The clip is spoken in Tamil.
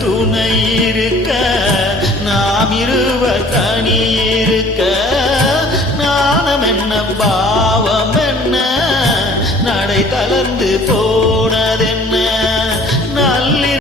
துணை இருக்க நாம் இருவர் தனி இருக்க நாணம் என்ன பாவம் என்ன நடை தளர்ந்து போ